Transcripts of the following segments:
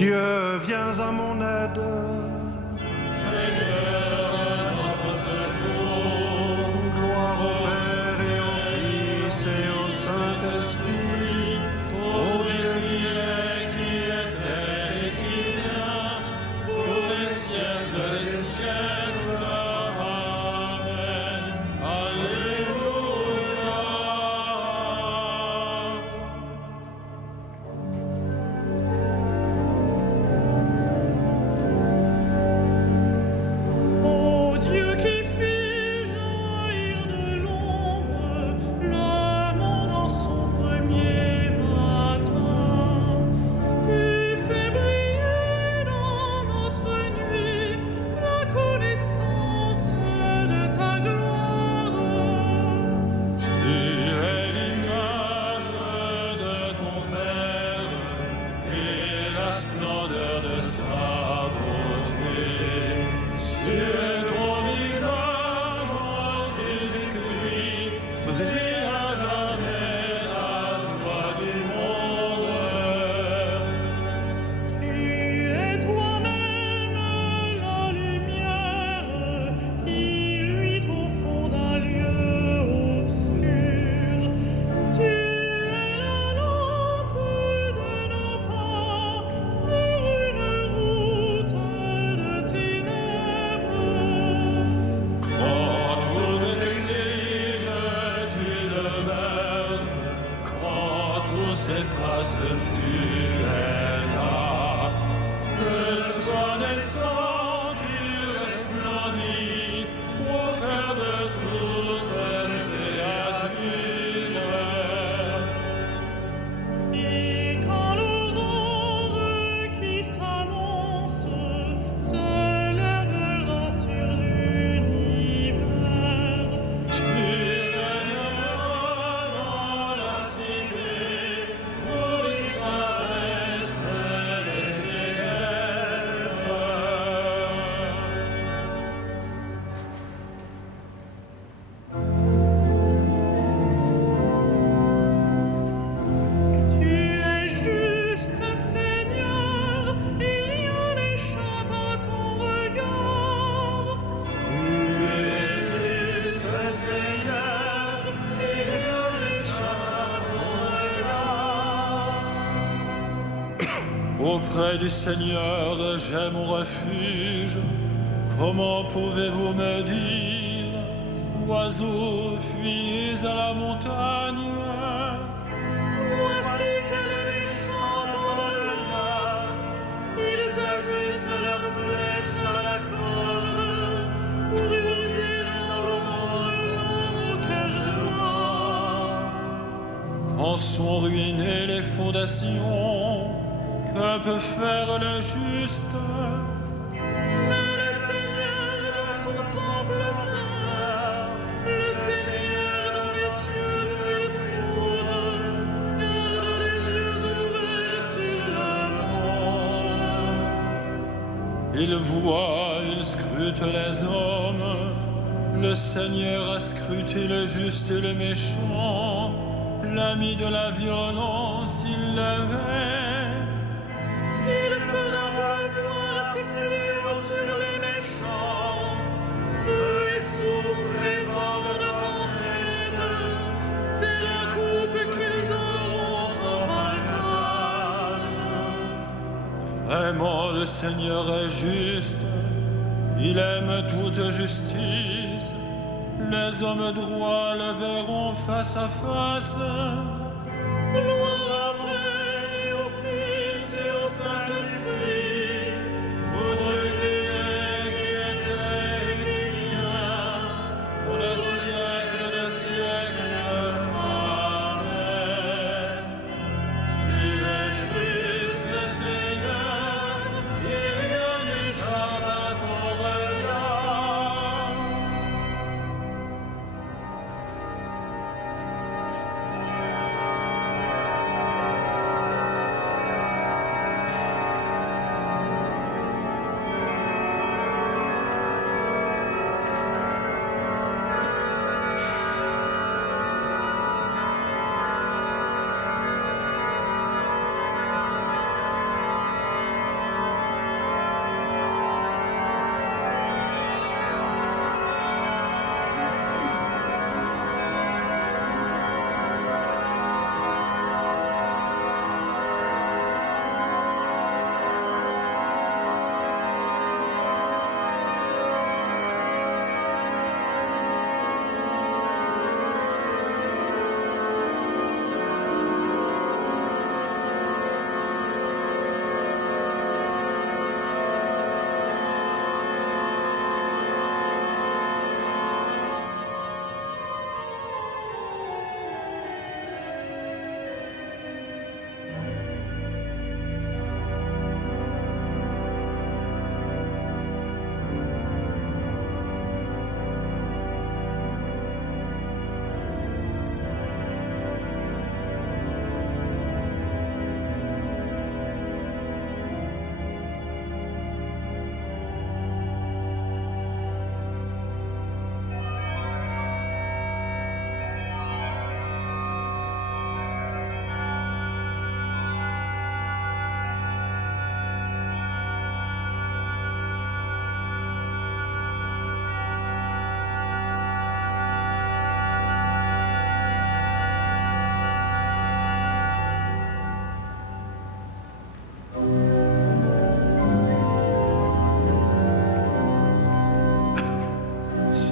Dieu, viens à mon aide. Seigneur, notre secours. Gloire au Père et au Fils et au Saint-Esprit, Ô Dieu qui était et qui vient, pour les siècles des siècles. Amen. Alléluia. Ô Dieu qui fit jaillir de l'ombre le monde en son premier matin, tu fais briller dans notre nuit la connaissance de ta gloire. Tu es l'image de ton Père et la splendeur de sa beauté. Sur ton visage, ô Jésus-Christ, brille à jamais la joie du monde. Tu es toi-même la lumière qui luit au fond d'un lieu obscur. Tu es la lampe de nos pas sur une route de ténèbres. Quand tout décline, tu demeures. Quand tout s'efface, tu es là. Resplandissant, tu resplendis au cœur de toute créature. Et quand l'aurore qui s'annonce se lèvera sur l'univers, Tu régneras dans la cité, où disparaissent les ténèbres. tu es juste, Seigneur, et rien n'échappe à ton regard. Tu es juste, Seigneur, et rien n'échappe à ton regard. Auprès du Seigneur, j'ai mon refuge. Comment pouvez-vous me dire, oiseaux, fuyez à la montagne? Voici que les méchants tendent leur arc, ils ajustent leurs flèches à la corde, pour briser l'homme au cœur de toi. Quand sont ruinées les fondations, que peut faire le juste? Mais le Seigneur dans son temple saint, le Seigneur dans les cieux où il trône, garde les yeux ouverts sur le monde. Il voit, il scrute les hommes. Le Seigneur a scruté le juste et le méchant. L'ami de la violence, il l'avait. Il fera pleuvoir ses fléaux sur les méchants, feu et souffle et vent de tempête, c'est la coupe qu'ils auront en partage. Vraiment, le Seigneur est juste. Il aime toute justice. Les hommes droits le verront face à face. Gloire au Père et au Fils et au Saint-Esprit, au Dieu qui est, qui était et qui vient, pour le siècle des siècles. Amen. Tu es juste, Seigneur, et rien n'échappe à ton regard.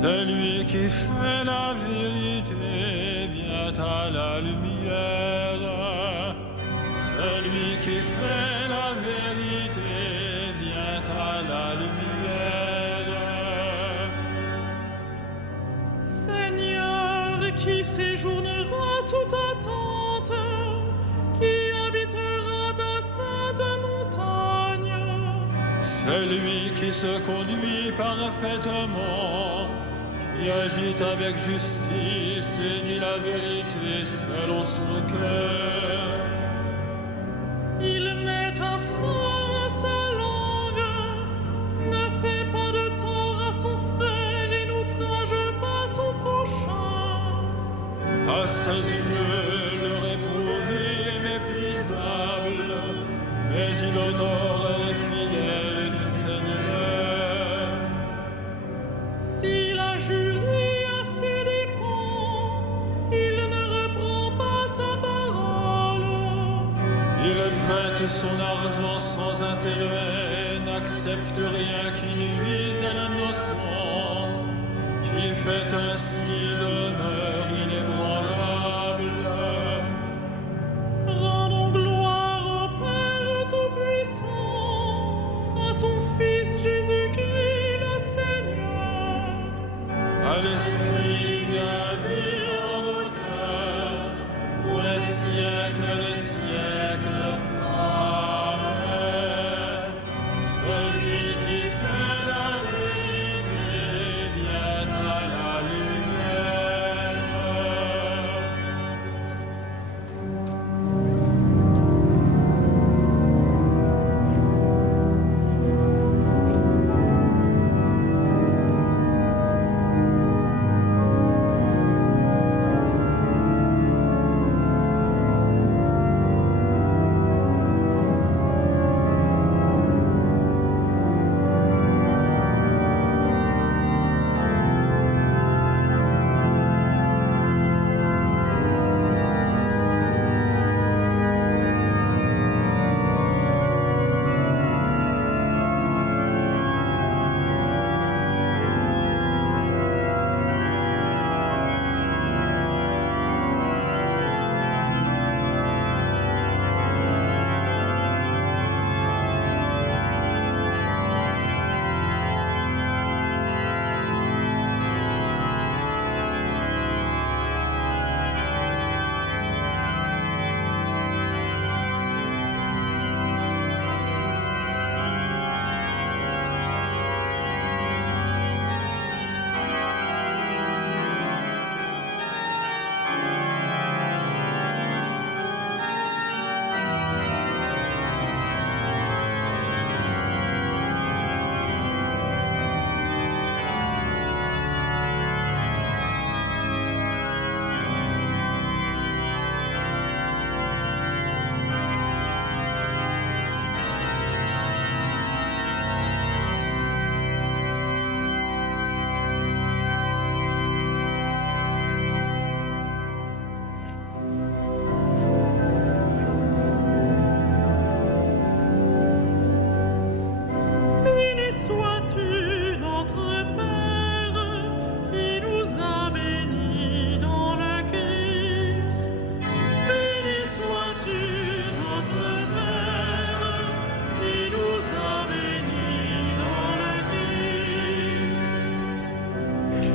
Celui qui fait la vérité vient à la lumière. Celui qui fait la vérité vient à la lumière. Seigneur, qui séjournera sous ta tente, qui habitera ta sainte montagne. Celui qui se conduit parfaitement, qui agit avec justice et dit la vérité selon son cœur. Il met à franc sa langue, ne fait pas de tort à son frère et n'outrage pas son prochain. À ses yeux, le réprouvé est méprisable, mais il honore les fidèles du Seigneur. S'il a juré à ses dépens, il ne reprend pas sa parole. Il prête son argent sans intérêt, n'accepte rien qui nuise à l'innocent, qui fait ainsi demeure inébranlable. Rendons gloire au Père Tout-Puissant, à son Fils Jésus-Christ le Seigneur, À l'Esprit qui habite en nos cœurs, pour les siècles des siècles. Amen. Celui qui fait la vérité vient à la lumière.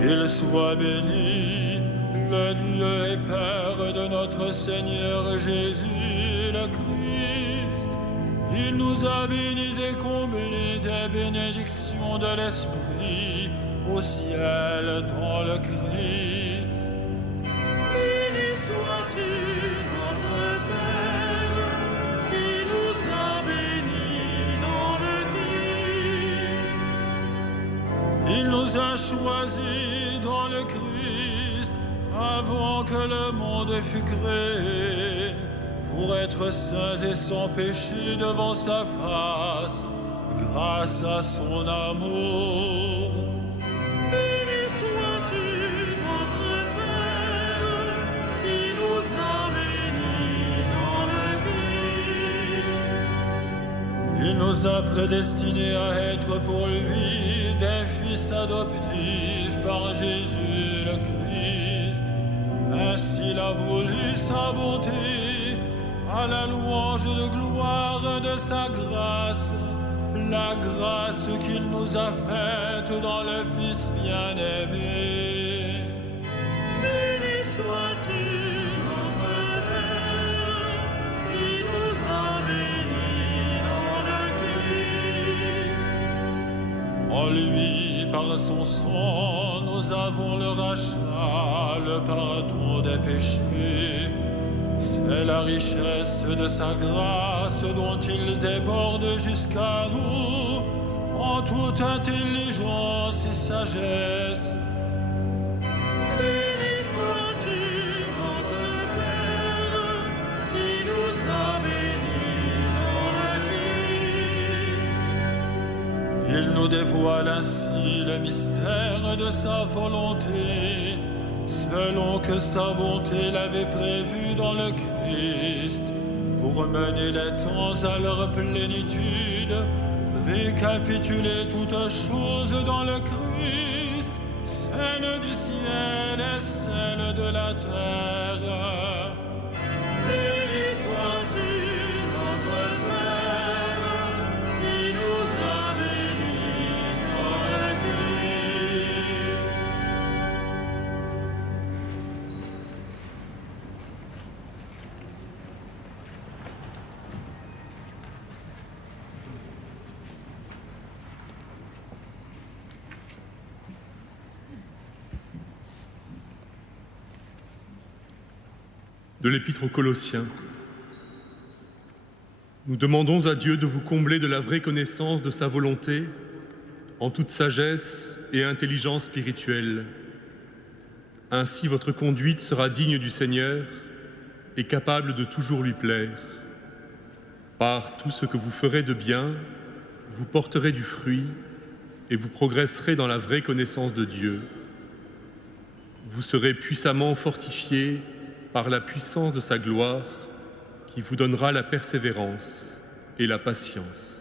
Qu'il soit béni, le Dieu et Père de notre Seigneur Jésus le Christ. Il nous a bénis et comblés des bénédictions de l'Esprit au ciel dans le Christ. Béni sois-tu, notre Père, qui nous a bénis dans le Christ. Il nous a choisis dans le Christ avant que le monde fût créé, pour être saints et sans péché devant sa face, grâce à son amour. Béni sois-tu, notre Père, qui nous a bénis dans le Christ. Il nous a prédestinés à être pour lui des fils adoptifs par Jésus le Christ. Ainsi il a voulu sa bonté, à la louange de gloire de sa grâce, la grâce qu'il nous a faite dans le Fils bien-aimé. Béni sois-tu, notre Père, qui nous a bénis dans le Christ. En lui, par son sang, nous avons le rachat, le pardon des péchés. C'est la richesse de sa grâce dont il déborde jusqu'à nous en toute intelligence et sagesse. Béni sois-tu, notre Père, qui nous a bénis dans le Christ. Il nous dévoile ainsi le mystère de sa volonté, selon que sa bonté l'avait prévu dans le Christ, pour mener les temps à leur plénitude, récapituler toutes choses dans le Christ, celle du ciel et celle de la terre. Béni sois-tu, notre Père, qui nous a bénis dans le Christ. De l'Épître aux Colossiens. Nous demandons à Dieu de vous combler de la vraie connaissance de sa volonté en toute sagesse et intelligence spirituelle. Ainsi votre conduite sera digne du Seigneur et capable de toujours lui plaire. Par tout ce que vous ferez de bien, vous porterez du fruit et vous progresserez dans la vraie connaissance de Dieu. Vous serez puissamment fortifiés par la puissance de sa gloire, qui vous donnera la persévérance et la patience.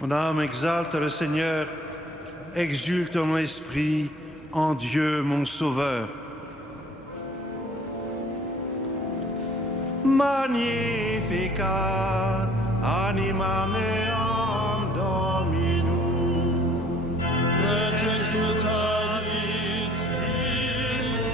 Mon âme exalte le Seigneur, exulte mon esprit en Dieu mon Sauveur. Magnificat anima meam Dominum. Et exultavit spiritu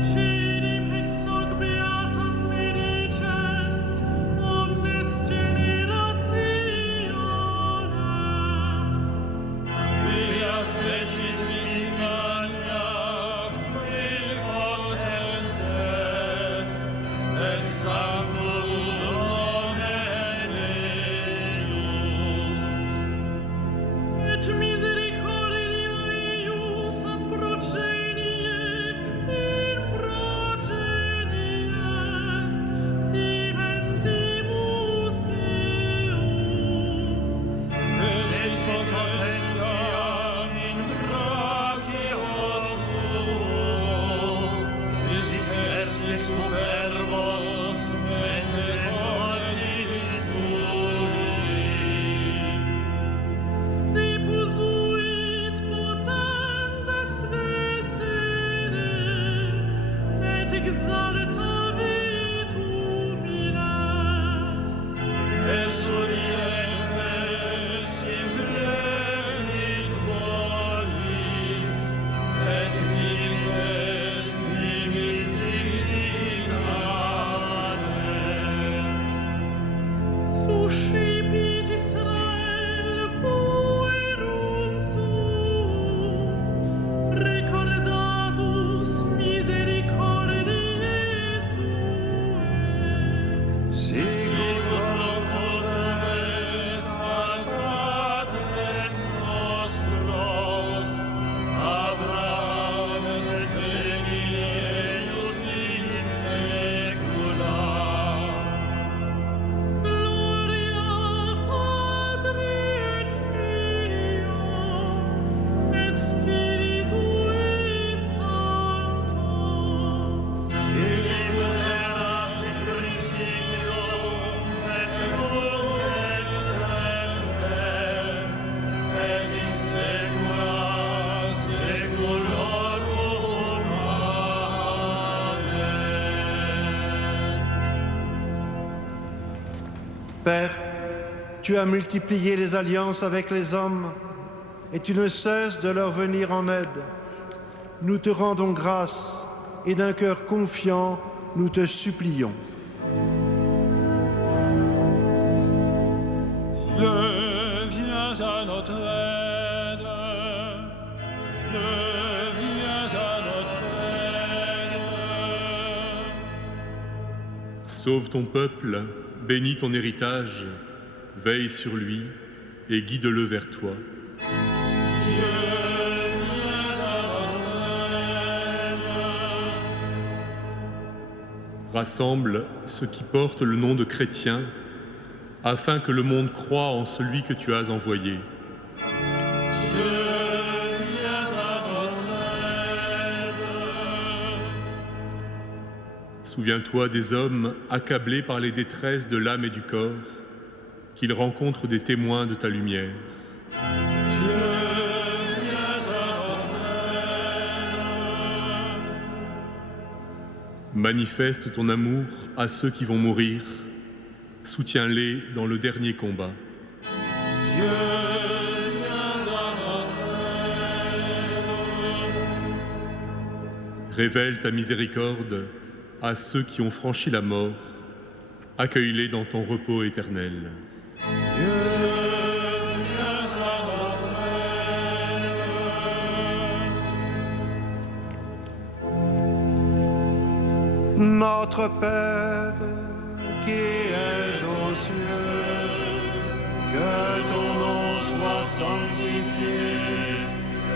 cenim ex hoc beatam benedicent omnes generationes. Quia fecit vitigania, qui potens est, et sanctum nomen eius. Et misericordia eius ad progenie in progenies diventibus eum. Et potentiam in brachios tuum, dispersit superbos mente cordis tui. Depus uit potentes desede, et exaltavit humines. Es orientes implevit bonis, et dites dimisdictinanes. Suscipit Israel puerum suum, recordatus misericordiae suae. Sicut Locotes ad patres nostros, Abraham et eius in saecula. Gloria Patri et Filio et Spiritui Sancto. Sicut erat in principio, et nunc et semper, et in saecula saeculorum. Amen. Père, tu as multiplié les alliances avec les hommes et tu ne cesses de leur venir en aide. Nous te rendons grâce et d'un cœur confiant, nous te supplions. Dieu, viens à notre aide. Dieu, viens à notre aide. Sauve ton peuple, bénis ton héritage, veille sur lui et guide-le vers toi. Dieu, viens à notre aide. Rassemble ceux qui portent le nom de chrétiens, afin que le monde croie en celui que tu as envoyé. Dieu, viens à notre aide. Souviens-toi des hommes accablés par les détresses de l'âme et du corps, qu'ils rencontrent des témoins de ta lumière. Dieu, viens à notre aide. Manifeste ton amour à ceux qui vont mourir, soutiens-les dans le dernier combat. Dieu, viens à notre aide. Révèle ta miséricorde à ceux qui ont franchi la mort, accueille-les dans ton repos éternel. Dieu, viens à notre aide. Notre Père qui es aux cieux, que ton nom soit sanctifié,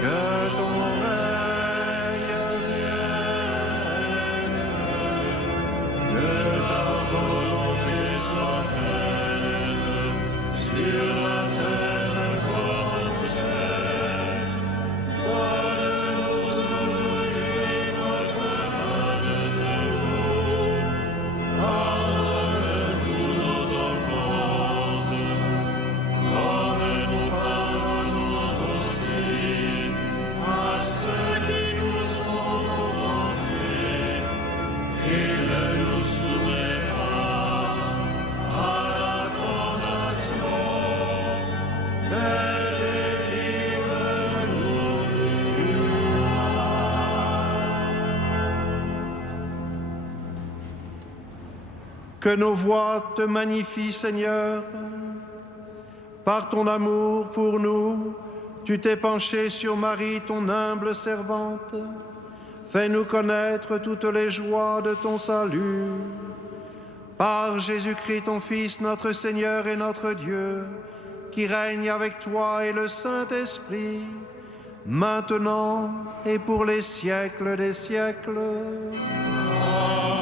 que ton règne vienne, que ta volonté soit faite sur la terre comme au ciel. Donne-nous aujourd'hui notre pain de ce jour. Pardonne-nous nos offenses, comme nous pardonnons aussi à ceux Que nos voix te magnifient, Seigneur. Par ton amour pour nous, tu t'es penché sur Marie, ton humble servante. Fais-nous connaître toutes les joies de ton salut. Par Jésus-Christ, ton Fils, notre Seigneur et notre Dieu, qui règne avec toi et le Saint-Esprit, maintenant et pour les siècles des siècles. Amen.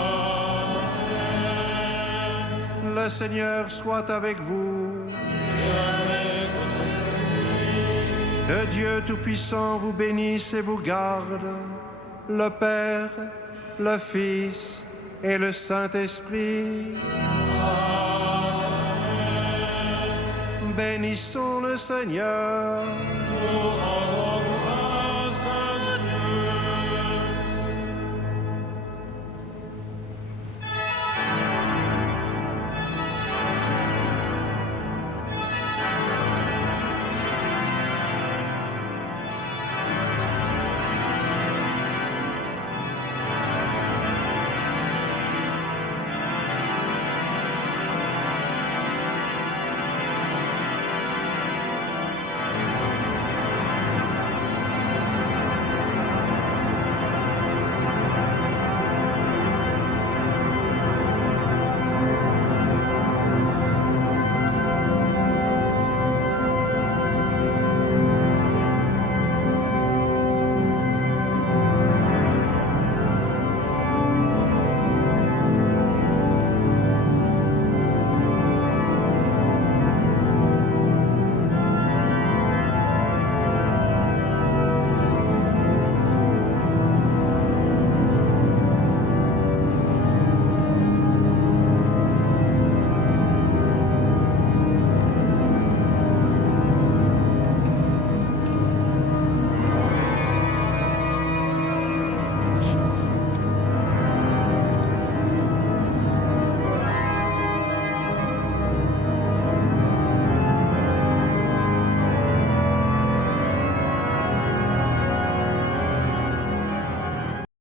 Le Seigneur soit avec vous. Que Dieu Tout-Puissant vous bénisse et vous garde, le Père, le Fils et le Saint-Esprit. Amen. Bénissons le Seigneur.